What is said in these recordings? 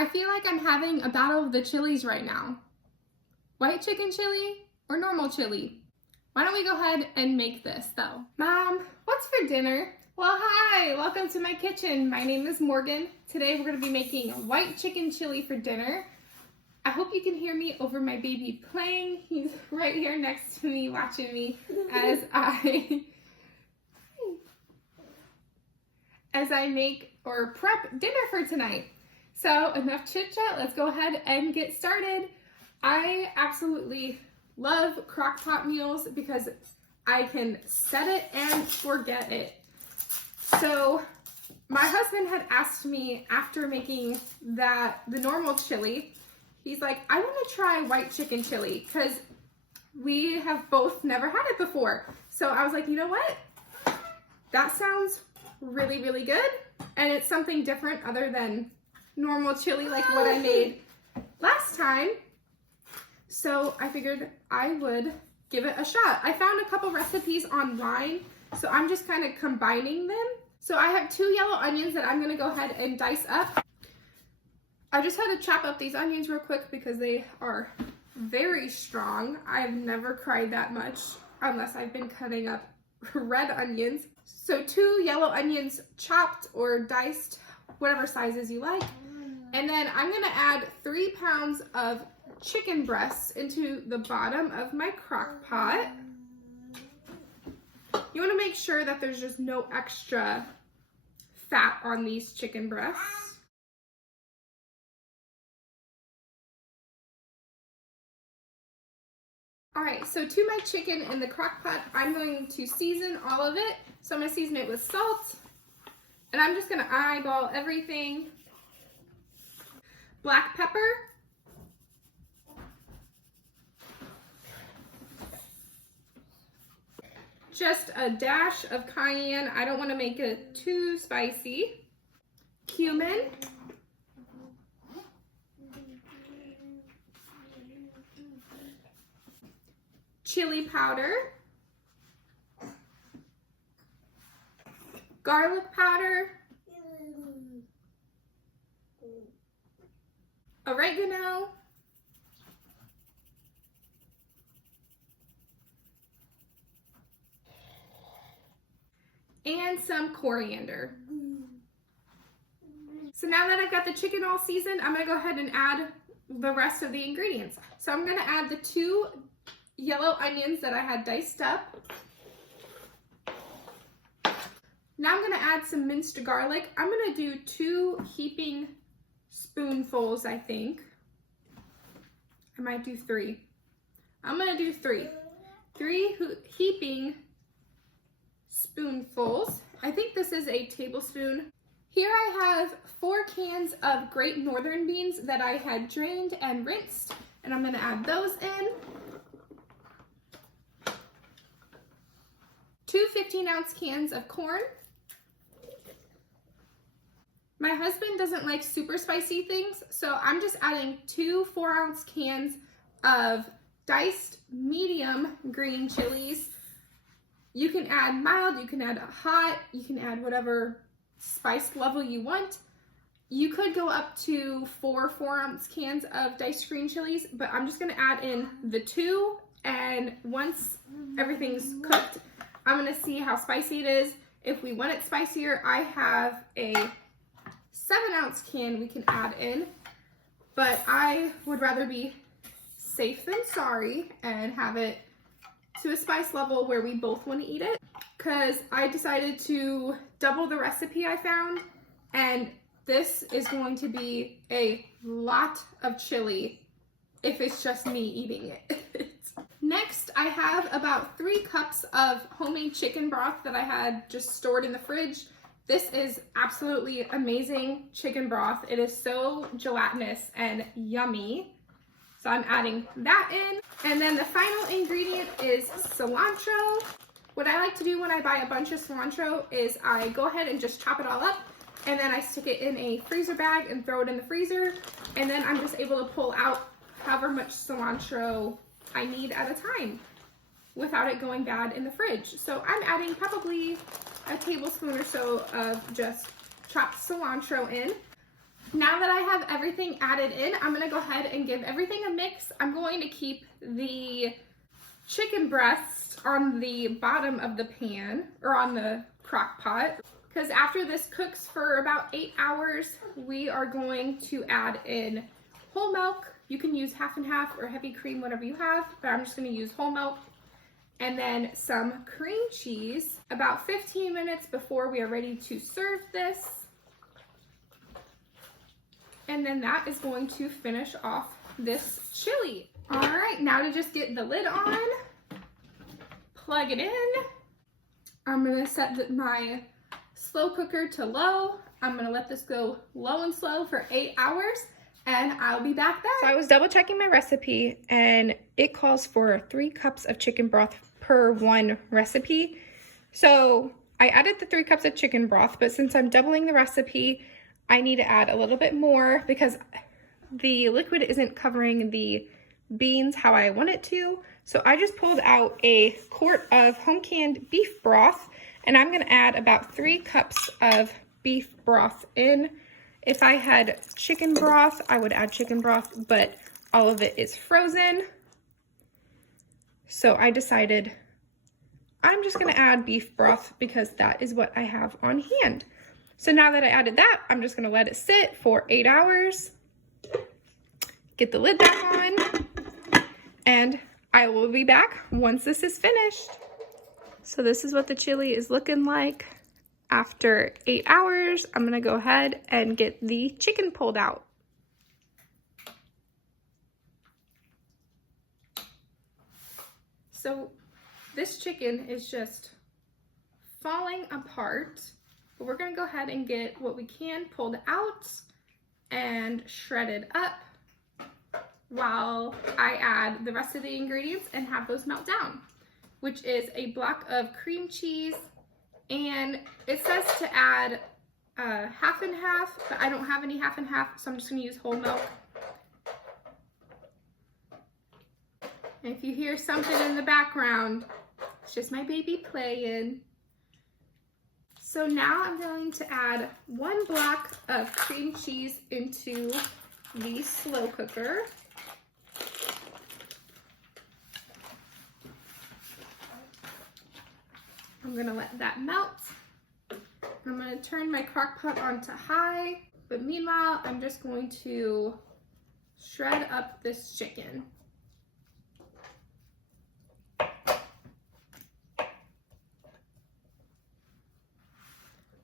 I feel like I'm having a battle of the chilies right now. White chicken chili or normal chili? Why don't we go ahead and make this though? Mom, what's for dinner? Well, hi, welcome to my kitchen. My name is Morgan. Today we're gonna be making white chicken chili for dinner. I hope you can hear me over my baby playing. He's right here next to me watching me as I make or prep dinner for tonight. So enough chit chat, let's go ahead and get started. I absolutely love crock pot meals because I can set it and forget it. So my husband had asked me after making the normal chili, he's like, I want to try white chicken chili because we have both never had it before. So I was like, you know what? That sounds really, really good. And it's something different other than normal chili like what I made last time. So I figured I would give it a shot. I found a couple recipes online, so I'm just kind of combining them. So I have 2 yellow onions that I'm gonna go ahead and dice up. I just had to chop up these onions real quick because they are very strong. I've never cried that much unless I've been cutting up red onions. So 2 yellow onions chopped or diced, whatever sizes you like. And then I'm gonna add 3 pounds of chicken breasts into the bottom of my crock pot. You wanna make sure that there's just no extra fat on these chicken breasts. All right, so to my chicken in the crock pot, I'm going to season all of it. So I'm gonna season it with salt, and I'm just gonna eyeball everything. Black pepper. Just a dash of cayenne. I don't wanna make it too spicy. Cumin. Chili powder, garlic powder, oregano, and some coriander. So now that I've got the chicken all seasoned, I'm gonna go ahead and add the rest of the ingredients. So I'm gonna add the 2 yellow onions that I had diced up. Now I'm gonna add some minced garlic. I'm gonna do 2 heaping spoonfuls, I think. I might do 3. I'm gonna do 3. 3 heaping spoonfuls. I think this is a tablespoon. Here I have 4 cans of Great Northern beans that I had drained and rinsed, and I'm gonna add those in. 2 15-ounce cans of corn. My husband doesn't like super spicy things, so I'm just adding 2 4-ounce cans of diced medium green chilies. You can add mild, you can add hot, you can add whatever spice level you want. You could go up to 4 4-ounce cans of diced green chilies, but I'm just gonna add in the 2, and once everything's cooked, I'm gonna see how spicy it is. If we want it spicier, I have a 7-ounce can we can add in, but I would rather be safe than sorry and have it to a spice level where we both want to eat it, because I decided to double the recipe I found, and this is going to be a lot of chili if it's just me eating it. Next, I have about 3 cups of homemade chicken broth that I had just stored in the fridge. This is absolutely amazing chicken broth. It is so gelatinous and yummy. So I'm adding that in. And then the final ingredient is cilantro. What I like to do when I buy a bunch of cilantro is I go ahead and just chop it all up, and then I stick it in a freezer bag and throw it in the freezer. And then I'm just able to pull out however much cilantro I need at a time without it going bad in the fridge. So I'm adding probably a tablespoon or so of just chopped cilantro in. Now that I have everything added in, I'm gonna go ahead and give everything a mix. I'm going to keep the chicken breast on the bottom of the pan, or on the crock pot, because after this cooks for about 8 hours, we are going to add in whole milk. You can use half and half or heavy cream, whatever you have, but I'm just gonna use whole milk. And then some cream cheese about 15 minutes before we are ready to serve this. And then that is going to finish off this chili. All right, now to just get the lid on, plug it in. I'm gonna set my slow cooker to low. I'm gonna let this go low and slow for 8 hours, and I'll be back then. So I was double checking my recipe, and it calls for 3 cups of chicken broth per one recipe. So I added the 3 cups of chicken broth, but since I'm doubling the recipe, I need to add a little bit more because the liquid isn't covering the beans how I want it to. So I just pulled out a quart of home canned beef broth, and I'm gonna add about 3 cups of beef broth in. If I had chicken broth, I would add chicken broth, but all of it is frozen. So I decided I'm just gonna add beef broth because that is what I have on hand. So now that I added that, I'm just gonna let it sit for 8 hours, get the lid back on, and I will be back once this is finished. So this is what the chili is looking like after 8 hours. I'm gonna go ahead and get the chicken pulled out. So this chicken is just falling apart, but we're gonna go ahead and get what we can pulled out and shredded up while I add the rest of the ingredients and have those melt down, which is a block of cream cheese, and it says to add half and half, but I don't have any half and half, so I'm just gonna use whole milk. And if you hear something in the background, it's just my baby playing. So now I'm going to add 1 block of cream cheese into the slow cooker. I'm gonna let that melt. I'm gonna turn my crock pot on to high, but meanwhile, I'm just going to shred up this chicken.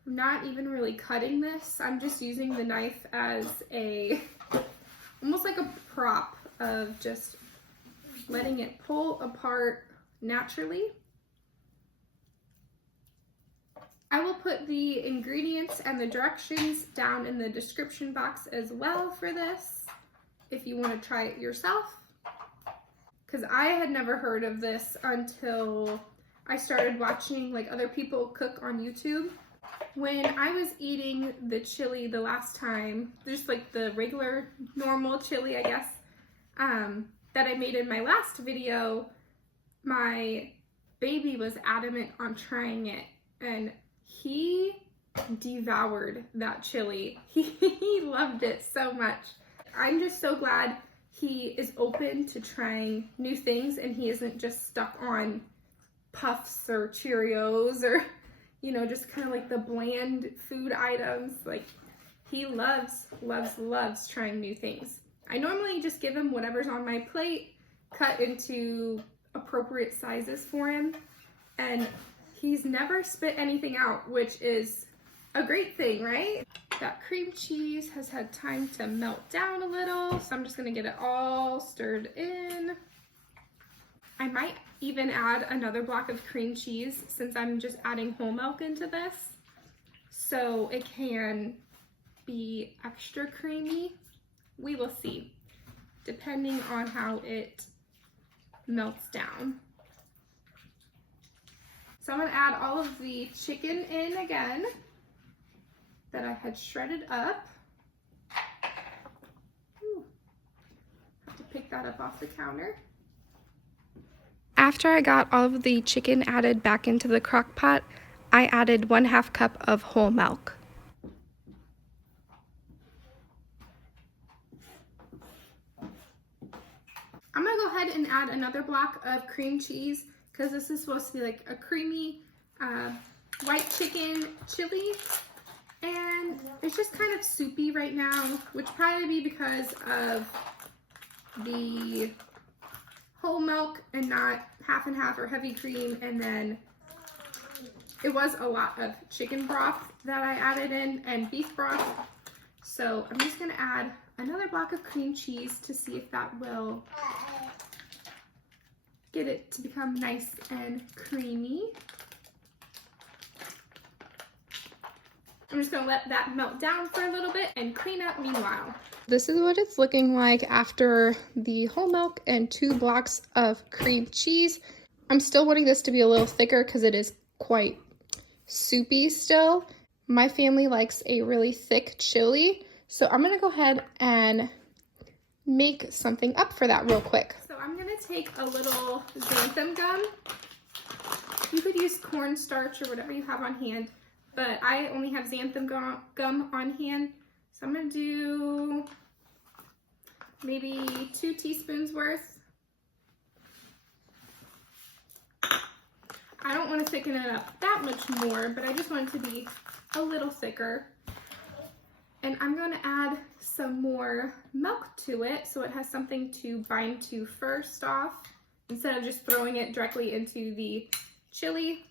I'm not even really cutting this. I'm just using the knife as almost like a prop of just letting it pull apart naturally. I will put the ingredients and the directions down in the description box as well for this, if you want to try it yourself. Because I had never heard of this until I started watching like other people cook on YouTube. When I was eating the chili the last time, just like the regular normal chili, I guess, that I made in my last video, my baby was adamant on trying it, and he devoured that chili. He loved it so much. I'm just so glad he is open to trying new things and he isn't just stuck on Puffs or Cheerios or, you know, just kind of like the bland food items. Like, he loves trying new things. I normally just give him whatever's on my plate, cut into appropriate sizes for him, and he's never spit anything out, which is a great thing, right? That cream cheese has had time to melt down a little, so I'm just gonna get it all stirred in. I might even add another block of cream cheese since I'm just adding whole milk into this, so it can be extra creamy. We will see, depending on how it melts down. So I'm gonna add all of the chicken in again that I had shredded up. Ooh, have to pick that up off the counter. After I got all of the chicken added back into the crock pot, I added 1/2 cup of whole milk. ahead and add another block of cream cheese because this is supposed to be like a creamy white chicken chili. And it's just kind of soupy right now, which probably be because of the whole milk and not half and half or heavy cream. And then it was a lot of chicken broth that I added in and beef broth. So I'm just gonna add another block of cream cheese to see if that will get it to become nice and creamy. I'm just gonna let that melt down for a little bit and clean up meanwhile. This is what it's looking like after the whole milk and 2 blocks of cream cheese. I'm still wanting this to be a little thicker because it is quite soupy still. My family likes a really thick chili, so I'm gonna go ahead and make something up for that real quick. So I'm gonna take a little xanthan gum. You could use cornstarch or whatever you have on hand, but I only have xanthan gum on hand. So I'm gonna do maybe 2 teaspoons worth. I don't want to thicken it up that much more, but I just want it to be a little thicker. And I'm going to add some more milk to it so it has something to bind to first off instead of just throwing it directly into the chili.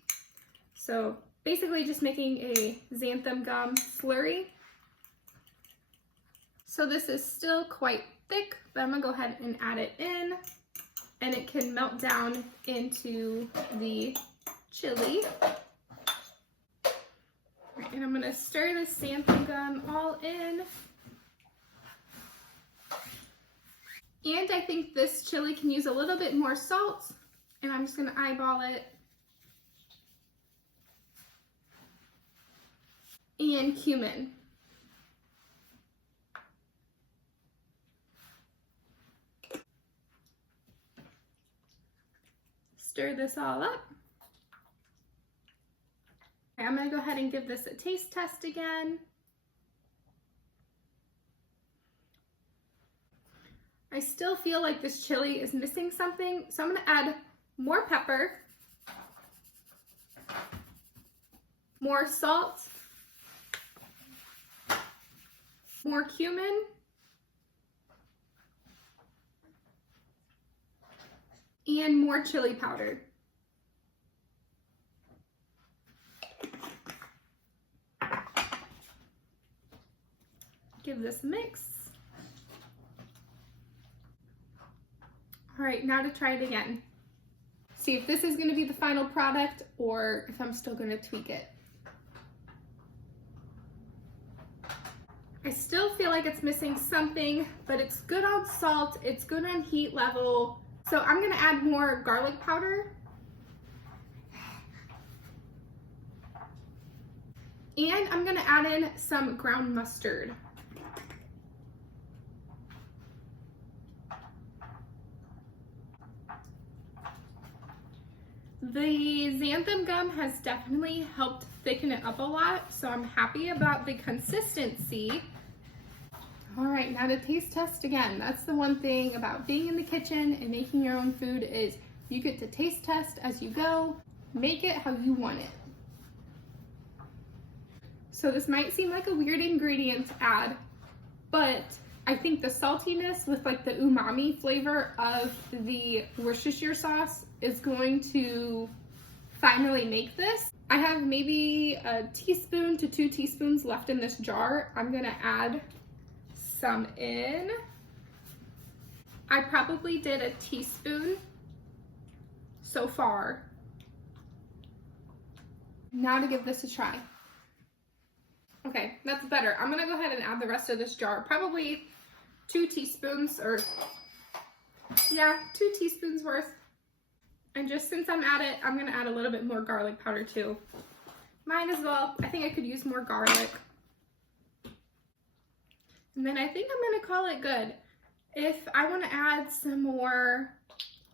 So basically just making a xanthan gum slurry. So this is still quite thick, but I'm going to go ahead and add it in and it can melt down into the chili. Right, and I'm gonna stir this xanthan gum all in. And I think this chili can use a little bit more salt, and I'm just gonna eyeball it. And cumin. Stir this all up. I'm going to go ahead and give this a taste test again. I still feel like this chili is missing something, so I'm going to add more pepper, more salt, more cumin, and more chili powder. Give this a mix. All right, now to try it again. See if this is going to be the final product or if I'm still going to tweak it. I still feel like it's missing something, but it's good on salt, it's good on heat level. So I'm going to add more garlic powder. And I'm going to add in some ground mustard. The xanthan gum has definitely helped thicken it up a lot, so I'm happy about the consistency. All right, now to taste test again. That's the one thing about being in the kitchen and making your own food is you get to taste test as you go, make it how you want it. So this might seem like a weird ingredient to add, but I think the saltiness with like the umami flavor of the Worcestershire sauce is going to finally make this. I have maybe a teaspoon to 2 teaspoons left in this jar. I'm gonna add some in. I probably did a teaspoon so far. Now to give this a try. Okay, that's better. I'm gonna go ahead and add the rest of this jar. Probably 2 teaspoons or, yeah, 2 teaspoons worth. And just since I'm at it, I'm gonna add a little bit more garlic powder too. Might as well. I think I could use more garlic. And then I think I'm gonna call it good. If I wanna add some more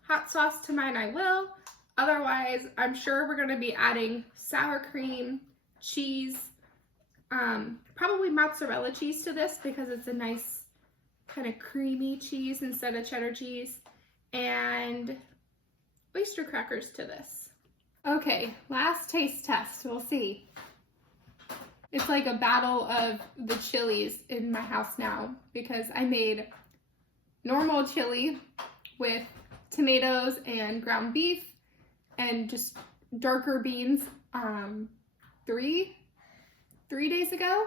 hot sauce to mine, I will. Otherwise, I'm sure we're gonna be adding sour cream, cheese, probably mozzarella cheese to this because it's a nice kind of creamy cheese instead of cheddar cheese. and oyster crackers to this. Okay, last taste test. We'll see. It's like a battle of the chilies in my house now because I made normal chili with tomatoes and ground beef and just darker beans 3 days ago,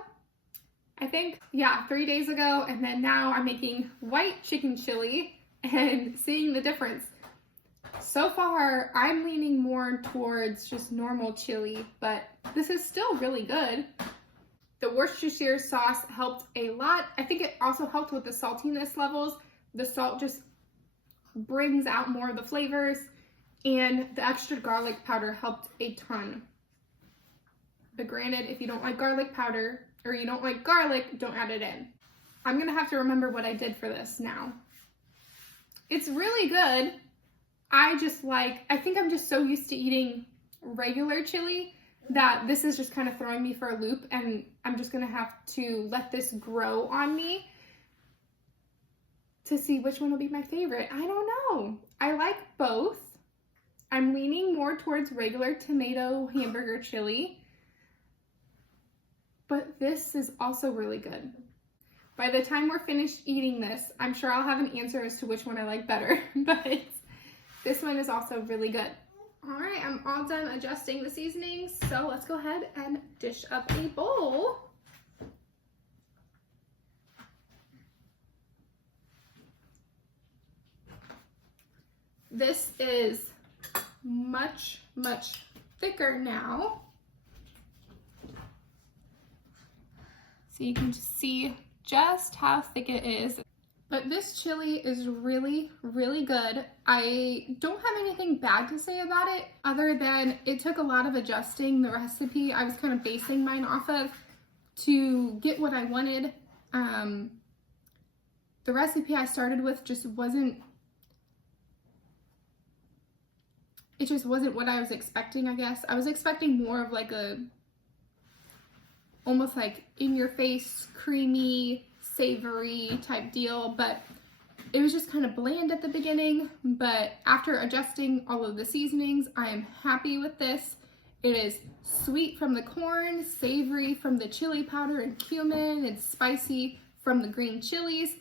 I think. Yeah, 3 days ago. And then now I'm making white chicken chili and seeing the difference. So far, I'm leaning more towards just normal chili, but this is still really good. The Worcestershire sauce helped a lot. I think it also helped with the saltiness levels. The salt just brings out more of the flavors, and the extra garlic powder helped a ton. But granted, if you don't like garlic powder or you don't like garlic, don't add it in. I'm gonna have to remember what I did for this now. It's really good. I think I'm just so used to eating regular chili that this is just kind of throwing me for a loop, and I'm just gonna have to let this grow on me to see which one will be my favorite. I don't know. I like both. I'm leaning more towards regular tomato hamburger chili, but this is also really good. By the time we're finished eating this, I'm sure I'll have an answer as to which one I like better, but this one is also really good. All right, I'm all done adjusting the seasonings, so let's go ahead and dish up a bowl. This is much, much thicker now. So you can just see just how thick it is. But this chili is really, really good. I don't have anything bad to say about it other than it took a lot of adjusting the recipe I was kind of basing mine off of to get what I wanted. The recipe I started with just wasn't what I was expecting, I guess. I was expecting more of like almost like in your face, creamy, savory type deal, but it was just kind of bland at the beginning. But after adjusting all of the seasonings, I am happy with this. It is sweet from the corn, savory from the chili powder and cumin, and spicy from the green chilies,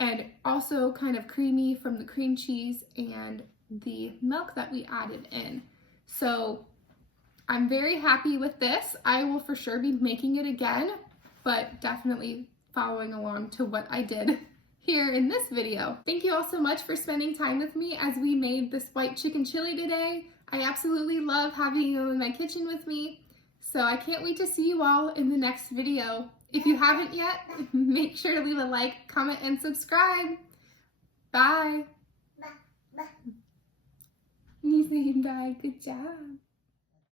and also kind of creamy from the cream cheese and the milk that we added in. So I'm very happy with this. I will for sure be making it again, but definitely following along to what I did here in this video. Thank you all so much for spending time with me as we made this white chicken chili today. I absolutely love having you in my kitchen with me, so I can't wait to see you all in the next video. If you haven't yet, make sure to leave a like, comment, and subscribe. Bye. Bye. Bye. He's saying bye. Good job.